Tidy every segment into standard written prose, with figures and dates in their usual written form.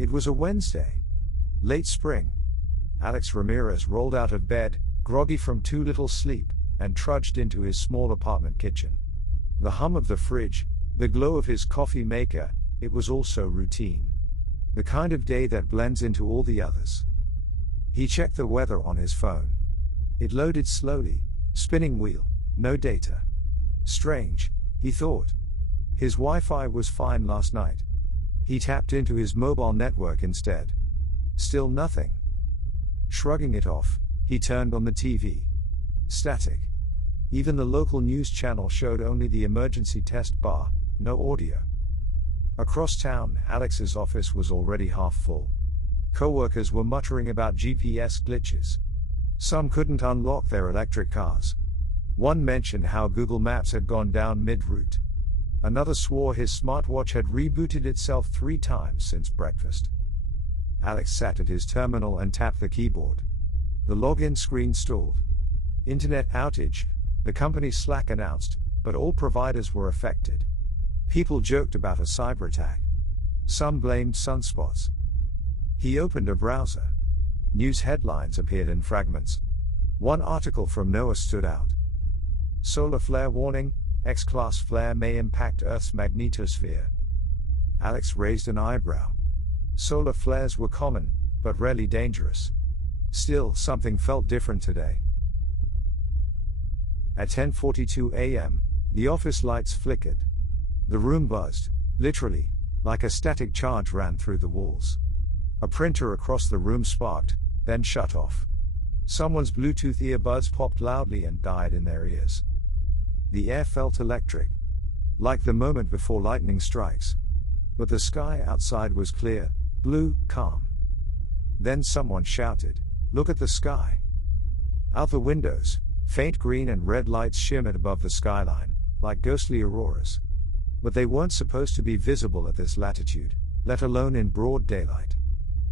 It was a Wednesday. Late spring. Alex Ramirez rolled out of bed, groggy from too little sleep, and trudged into his small apartment kitchen. The hum of the fridge, the glow of his coffee maker, it was all so routine. The kind of day that blends into all the others. He checked the weather on his phone. It loaded slowly, spinning wheel, no data. Strange, he thought. His Wi-Fi was fine last night. He tapped into his mobile network instead. Still nothing. Shrugging it off, he turned on the TV. Static. Even the local news channel showed only the emergency test bar, no audio. Across town, Alex's office was already half full. Co-workers were muttering about GPS glitches. Some couldn't unlock their electric cars. One mentioned how Google Maps had gone down mid-route. Another swore his smartwatch had rebooted itself 3 times since breakfast. Alex sat at his terminal and tapped the keyboard. The login screen stalled. Internet outage, the company's Slack announced, but all providers were affected. People joked about a cyberattack. Some blamed sunspots. He opened a browser. News headlines appeared in fragments. One article from NOAA stood out. Solar flare warning, X-class flare may impact Earth's magnetosphere. Alex raised an eyebrow. Solar flares were common, but rarely dangerous. Still, something felt different today. At 10:42 a.m., the office lights flickered. The room buzzed, literally, like a static charge ran through the walls. A printer across the room sparked, then shut off. Someone's Bluetooth earbuds popped loudly and died in their ears. The air felt electric, like the moment before lightning strikes. But the sky outside was clear, blue, calm. Then someone shouted, "Look at the sky." Out the windows, faint green and red lights shimmered above the skyline, like ghostly auroras. But they weren't supposed to be visible at this latitude, let alone in broad daylight.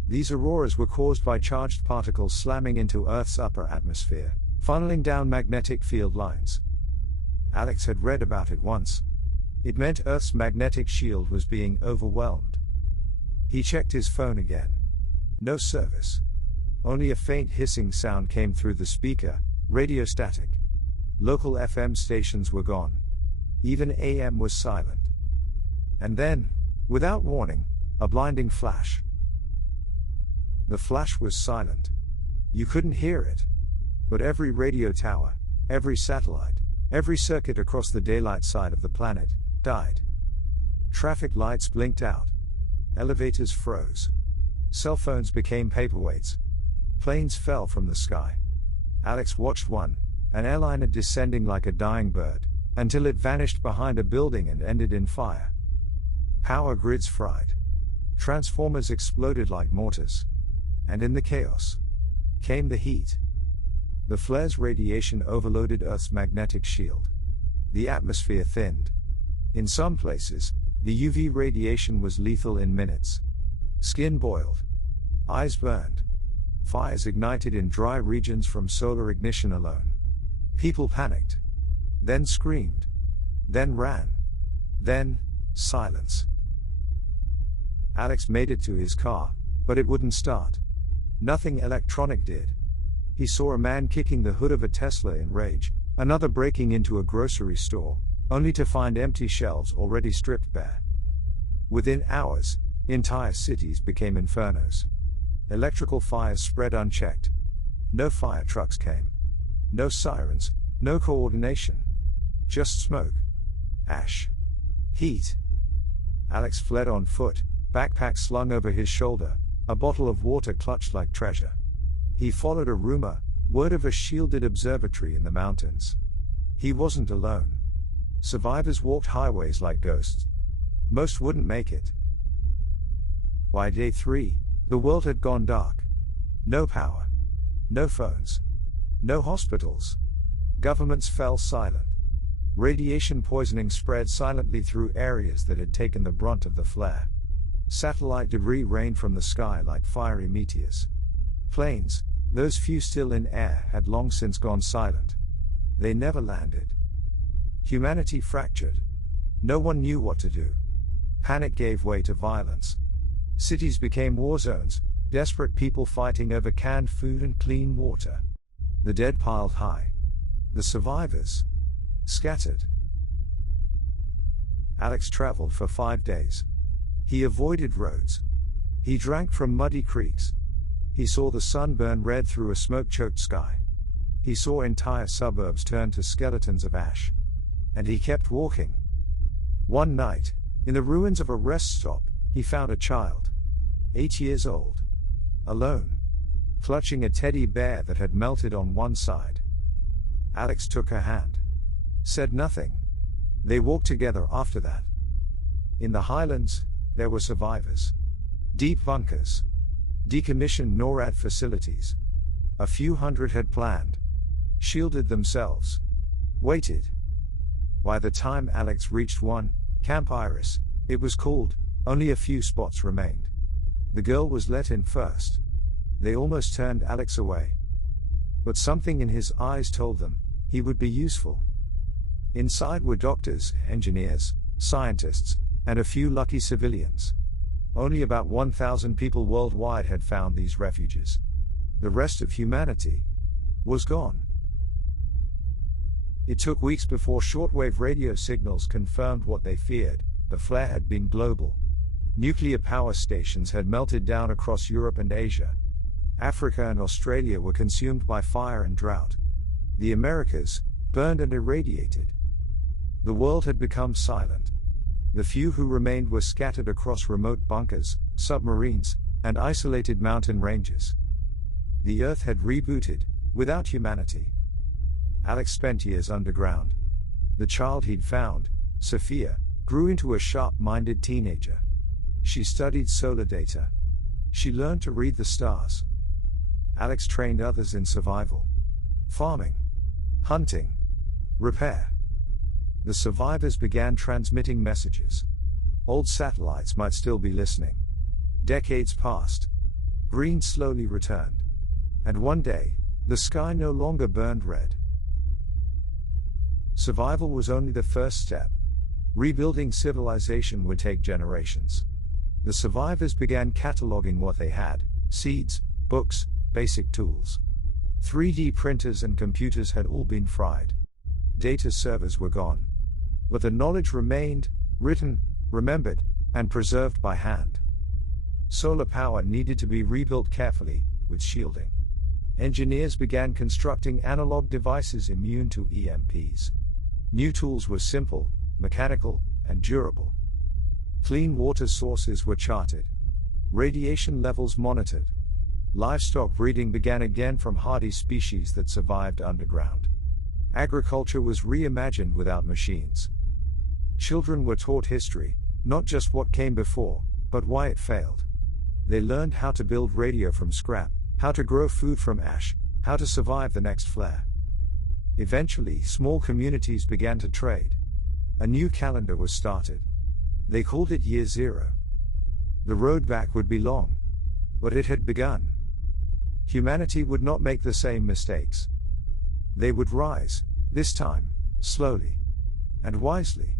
These auroras were caused by charged particles slamming into Earth's upper atmosphere, funneling down magnetic field lines. Alex had read about it once. It meant Earth's magnetic shield was being overwhelmed. He checked his phone again. No service. Only a faint hissing sound came through the speaker, radio static. Local FM stations were gone. Even AM was silent. And then, without warning, a blinding flash. The flash was silent. You couldn't hear it. But every radio tower, every satellite, every circuit across the daylight side of the planet died. Traffic lights blinked out. Elevators froze. Cell phones became paperweights. Planes fell from the sky. Alex watched one, an airliner descending like a dying bird, until it vanished behind a building and ended in fire. Power grids fried. Transformers exploded like mortars. And in the chaos came the heat. The flare's radiation overloaded Earth's magnetic shield. The atmosphere thinned. In some places, the UV radiation was lethal in minutes. Skin boiled. Eyes burned. Fires ignited in dry regions from solar ignition alone. People panicked. Then screamed. Then ran. Then, silence. Alex made it to his car, but it wouldn't start. Nothing electronic did. He saw a man kicking the hood of a Tesla in rage, another breaking into a grocery store, only to find empty shelves already stripped bare. Within hours, entire cities became infernos. Electrical fires spread unchecked. No fire trucks came. No sirens, no coordination. Just smoke. Ash. Heat. Alex fled on foot, backpack slung over his shoulder, a bottle of water clutched like treasure. He followed a rumor, word of a shielded observatory in the mountains. He wasn't alone. Survivors walked highways like ghosts. Most wouldn't make it. By day 3, the world had gone dark. No power. No phones. No hospitals. Governments fell silent. Radiation poisoning spread silently through areas that had taken the brunt of the flare. Satellite debris rained from the sky like fiery meteors. Planes, those few still in air, had long since gone silent. They never landed. Humanity fractured. No one knew what to do. Panic gave way to violence. Cities became war zones, desperate people fighting over canned food and clean water. The dead piled high. The survivors scattered. Alex traveled for 5 days. He avoided roads. He drank from muddy creeks. He saw the sun burn red through a smoke-choked sky. He saw entire suburbs turn to skeletons of ash. And he kept walking. One night, in the ruins of a rest stop, he found a child. 8 years old. Alone. Clutching a teddy bear that had melted on one side. Alex took her hand. Said nothing. They walked together after that. In the highlands, there were survivors. Deep bunkers. Decommissioned NOAA facilities. A few hundred had planned. Shielded themselves. Waited. By the time Alex reached one, Camp Iris, it was called, only a few spots remained. The girl was let in first. They almost turned Alex away. But something in his eyes told them, he would be useful. Inside were doctors, engineers, scientists, and a few lucky civilians. Only about 1,000 people worldwide had found these refuges. The rest of humanity was gone. It took weeks before shortwave radio signals confirmed what they feared. The flare had been global. Nuclear power stations had melted down across Europe and Asia. Africa and Australia were consumed by fire and drought. The Americas, burned and irradiated. The world had become silent. The few who remained were scattered across remote bunkers, submarines, and isolated mountain ranges. The Earth had rebooted, without humanity. Alex spent years underground. The child he'd found, Sophia, grew into a sharp-minded teenager. She studied solar data. She learned to read the stars. Alex trained others in survival. Farming. Hunting. Repair. The survivors began transmitting messages. Old satellites might still be listening. Decades passed. Green slowly returned. And one day, the sky no longer burned red. Survival was only the first step. Rebuilding civilization would take generations. The survivors began cataloging what they had: seeds, books, basic tools. 3D printers and computers had all been fried. Data servers were gone. But the knowledge remained, written, remembered, and preserved by hand. Solar power needed to be rebuilt carefully, with shielding. Engineers began constructing analog devices immune to EMPs. New tools were simple, mechanical, and durable. Clean water sources were charted. Radiation levels monitored. Livestock breeding began again from hardy species that survived underground. Agriculture was reimagined without machines. Children were taught history, not just what came before, but why it failed. They learned how to build radio from scrap, how to grow food from ash, how to survive the next flare. Eventually, small communities began to trade. A new calendar was started. They called it Year Zero. The road back would be long. But it had begun. Humanity would not make the same mistakes. They would rise, this time, slowly. And wisely.